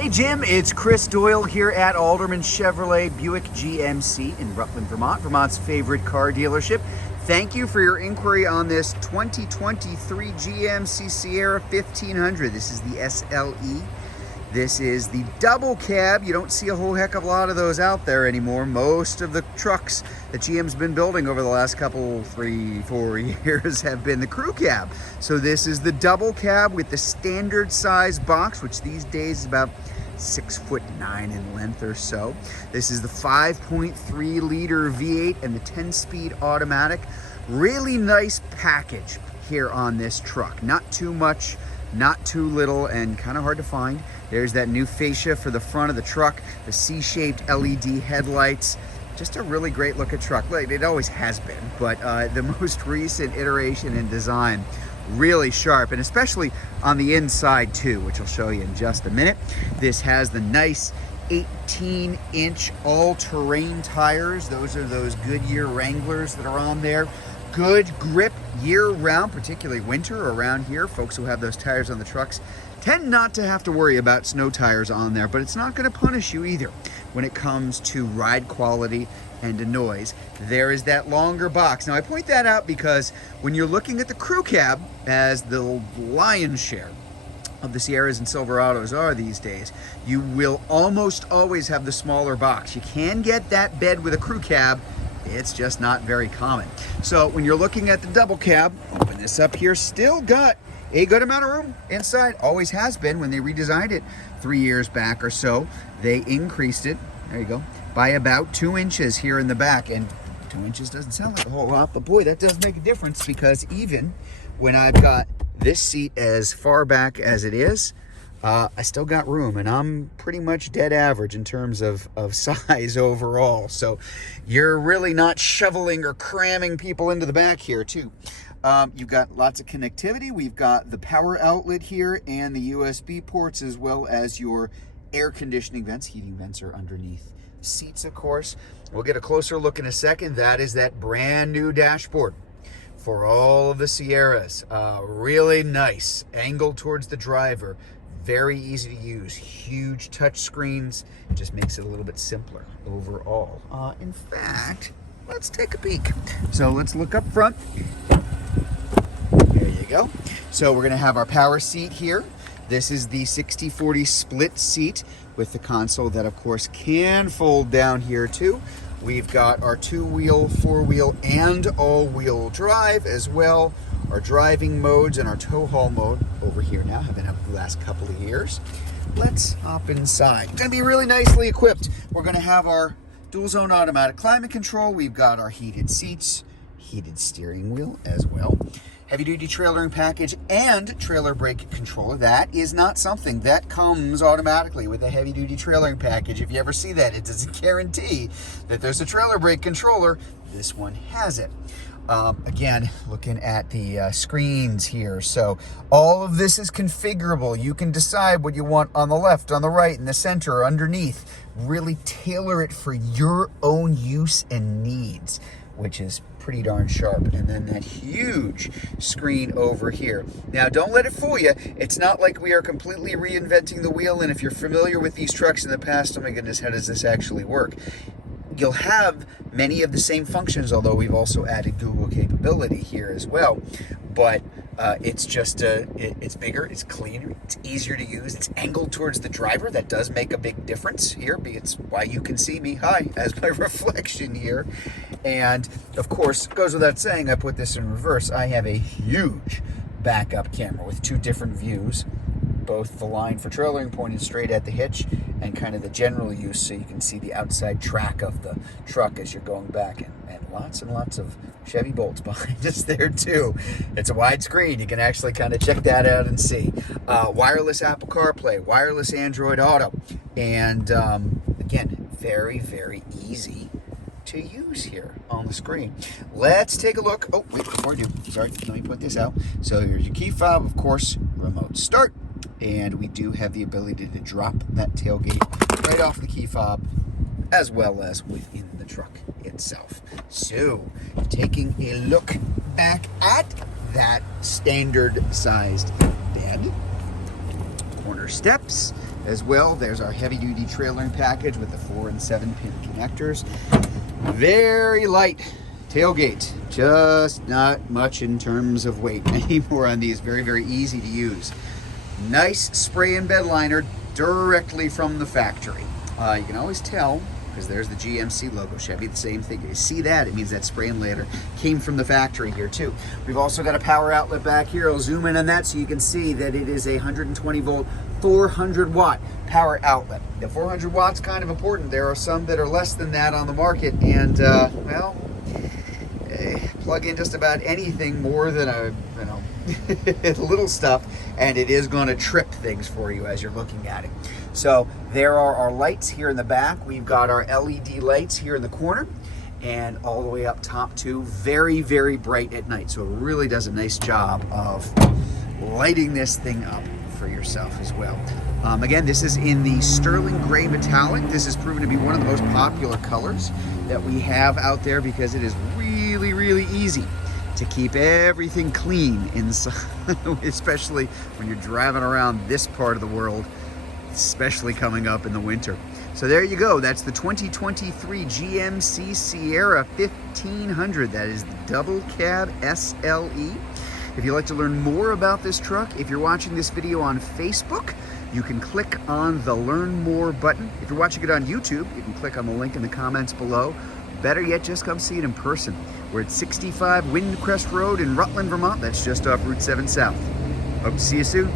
Hey Jim, it's Chris Doyle here at Alderman Chevrolet Buick GMC in Rutland, Vermont, Vermont's favorite car dealership. Thank you for your inquiry on this 2023 GMC Sierra 1500. This is the SLE. This is the double cab. You don't see a whole heck of a lot of those out there anymore. Most of the trucks that GM's been building over the last couple, 3-4 years have been the crew cab. So this is the double cab with the standard size box, which these days is about 6'9" in length or so. This is the 5.3 liter V8 and the 10-speed automatic. Really nice package here on this truck. Not too much, not too little, and kind of hard to find. There's that new fascia for the front of the truck, the C-shaped LED headlights. Just a really great looking truck. It always has been, but the most recent iteration in design, really sharp, and especially on the inside too, which I'll show you in just a minute. This has the nice 18-inch all-terrain tires. Those are those Goodyear Wranglers that are on there. Good grip year-round, particularly winter around here. Folks who have those tires on the trucks tend not to have to worry about snow tires on there, but it's not going to punish you either when it comes to ride quality and to noise. There is that longer box. Now I point that out because when you're looking at the crew cab, as the lion's share of the Sierras and Silverados are these days, you will almost always have the smaller box. You can get that bed with a crew cab. It's just not very common. So when you're looking at the double cab, open this up here, still got a good amount of room inside. Always has been. When they redesigned it 3 years back or so, they increased it, there you go, by about 2 inches here in the back. And 2 inches doesn't sound like a whole lot, but boy, that does make a difference, because even when I've got this seat as far back as it is, I still got room, and I'm pretty much dead average in terms of size overall. So you're really not shoveling or cramming people into the back here too. You've got lots of connectivity. We've got the power outlet here and the USB ports, as well as your air conditioning vents. Heating vents are underneath seats, of course. We'll get a closer look in a second. That is that brand new dashboard for all of the Sierras. Really nice, angled towards the driver. Very easy to use, huge touch screens. Just makes it a little bit simpler overall. In fact, let's take a peek. So let's look up front. There you go. So we're gonna have our power seat here. This is the 60/40 split seat with the console that of course can fold down here too. We've got our 2-wheel, 4-wheel, and all-wheel drive as well. Our driving modes and our tow haul mode over here now have been up the last couple of years. Let's hop inside. It's gonna be really nicely equipped. We're gonna have our dual zone automatic climate control. We've got our heated seats, heated steering wheel as well. Heavy duty trailering package and trailer brake controller. That is not something that comes automatically with a heavy duty trailering package. If you ever see that, it doesn't guarantee that there's a trailer brake controller. This one has it. Again, looking at the screens here. So all of this is configurable. You can decide what you want on the left, on the right, in the center, or underneath. Really tailor it for your own use and needs, which is pretty darn sharp. And then that huge screen over here. Now, don't let it fool you. It's not like we are completely reinventing the wheel. And if you're familiar with these trucks in the past, oh my goodness, how does this actually work? You'll have many of the same functions, although we've also added Google capability here as well. But it's just, it's bigger, it's cleaner, it's easier to use, it's angled towards the driver. That does make a big difference here. It's why you can see me, hi, as my reflection here. And of course, it goes without saying, I put this in reverse. I have a huge backup camera with 2 different views, both the line for trailering pointed straight at the hitch and kind of the general use, so you can see the outside track of the truck as you're going back, and lots of Chevy Bolts behind us there too. It's a wide screen. You can actually kind of check that out and see. Wireless Apple CarPlay, wireless Android Auto, and again, very, very easy to use here on the screen. Let's take a look. Oh, wait, before I do, sorry, let me put this out. So here's your key fob, of course, remote start. And we do have the ability to drop that tailgate right off the key fob, as well as within the truck itself. So, taking a look back at that standard sized bed, corner steps as well. There's our heavy duty trailering package with the 4 and 7 pin connectors. Very light tailgate, just not much in terms of weight anymore on these. Very, very easy to use. Nice spray and bed liner directly from the factory. You can always tell because there's the GMC logo. Chevy, the same thing. You see that? It means that spray and liner came from the factory here too. We've also got a power outlet back here. I'll zoom in on that so you can see that it is a 120 volt, 400 watt power outlet. The 400 watts kind of important. There are some that are less than that on the market, and well, plug in just about anything more than a little stuff, and it is going to trip things for you as you're looking at it. So there are our lights here in the back. We've got our LED lights here in the corner and all the way up top too. Very, very bright at night. So it really does a nice job of lighting this thing up for yourself as well. Again, this is in the sterling gray metallic. This has proven to be one of the most popular colors that we have out there because it is really, really easy to keep everything clean inside, especially when you're driving around this part of the world, especially coming up in the winter. So there you go. That's the 2023 GMC Sierra 1500. That is the double cab SLE. If you'd like to learn more about this truck, if you're watching this video on Facebook, you can click on the Learn More button. If you're watching it on YouTube, you can click on the link in the comments below. Better yet, just come see it in person. We're at 65 Windcrest Road in Rutland, Vermont. That's just off Route 7 South. Hope to see you soon.